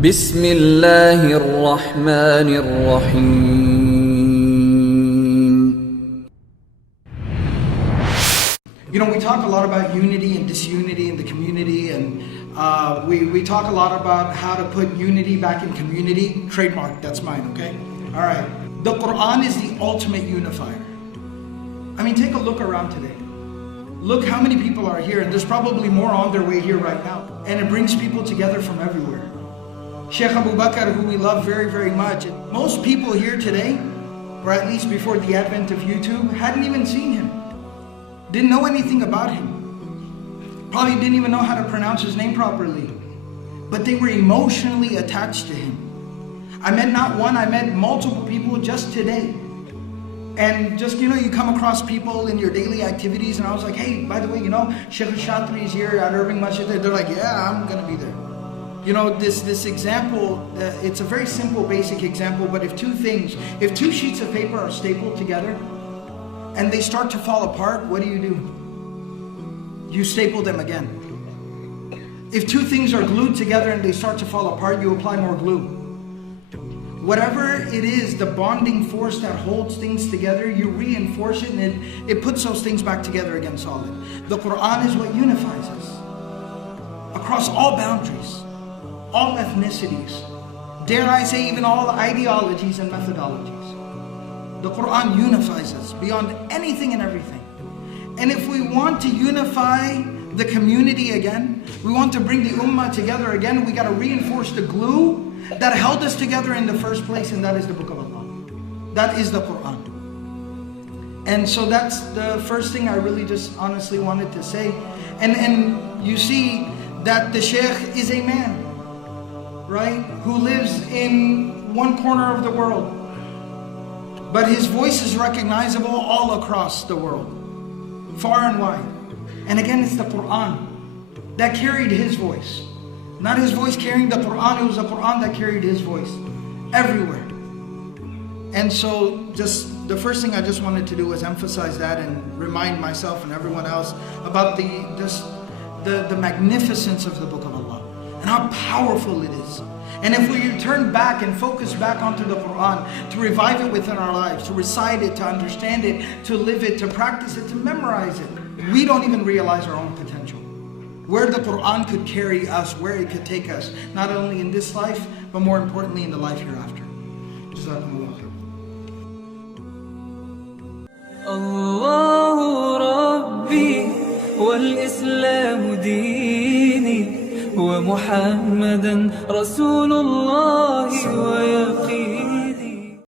بسم الله الرحمن الرحيم. You know, we talk a lot about unity and disunity in the community, and we talk a lot about how to put unity back in community. Trademark, that's mine, okay? All right. The Quran is the ultimate unifier. I mean, take a look around today. Look how many people are here, and there's probably more on their way here right now. And it brings people together from everywhere. Sheikh Abu Bakr, who we love very, very much. Most people here today, or at least before the advent of YouTube, hadn't even seen him. Didn't know anything about him. Probably didn't even know how to pronounce his name properly. But they were emotionally attached to him. I met not one, I met multiple people just today. And just, you know, you come across people in your daily activities, and I was like, hey, by the way, you know, Sheikh Shatri is here at Erving Masjid. They're like, yeah, I'm gonna be there. You know, this example, it's a very simple, basic example, but if two sheets of paper are stapled together and they start to fall apart, what do? You staple them again. If two things are glued together and they start to fall apart, you apply more glue. Whatever it is, the bonding force that holds things together, you reinforce it, and it puts those things back together again solid. The Quran is what unifies us across all boundaries, all ethnicities, dare I say even all ideologies and methodologies. The Quran unifies us beyond anything and everything. And if we want to unify the community again, we want to bring the ummah together again, we got to reinforce the glue that held us together in the first place, and that is the Book of Allah. That is the Quran. And so that's the first thing I really just honestly wanted to say. And you see that the Sheikh is a man, right, who lives in one corner of the world, but his voice is recognizable all across the world, far and wide. And again, it's the Quran that carried his voice. Not his voice carrying the Quran, it was the Quran that carried his voice everywhere. And so just the first thing I just wanted to do was emphasize that and remind myself and everyone else about the magnificence of the Book of Allah and how powerful it is. And if we turn back and focus back onto the Quran, to revive it within our lives, to recite it, to understand it, to live it, to practice it, to memorize it, we don't even realize our own potential. Where the Quran could carry us, where it could take us, not only in this life, but more importantly in the life hereafter. Jazakumullah khair. الله ربي والإسلام ديني ومحمدا رسول الله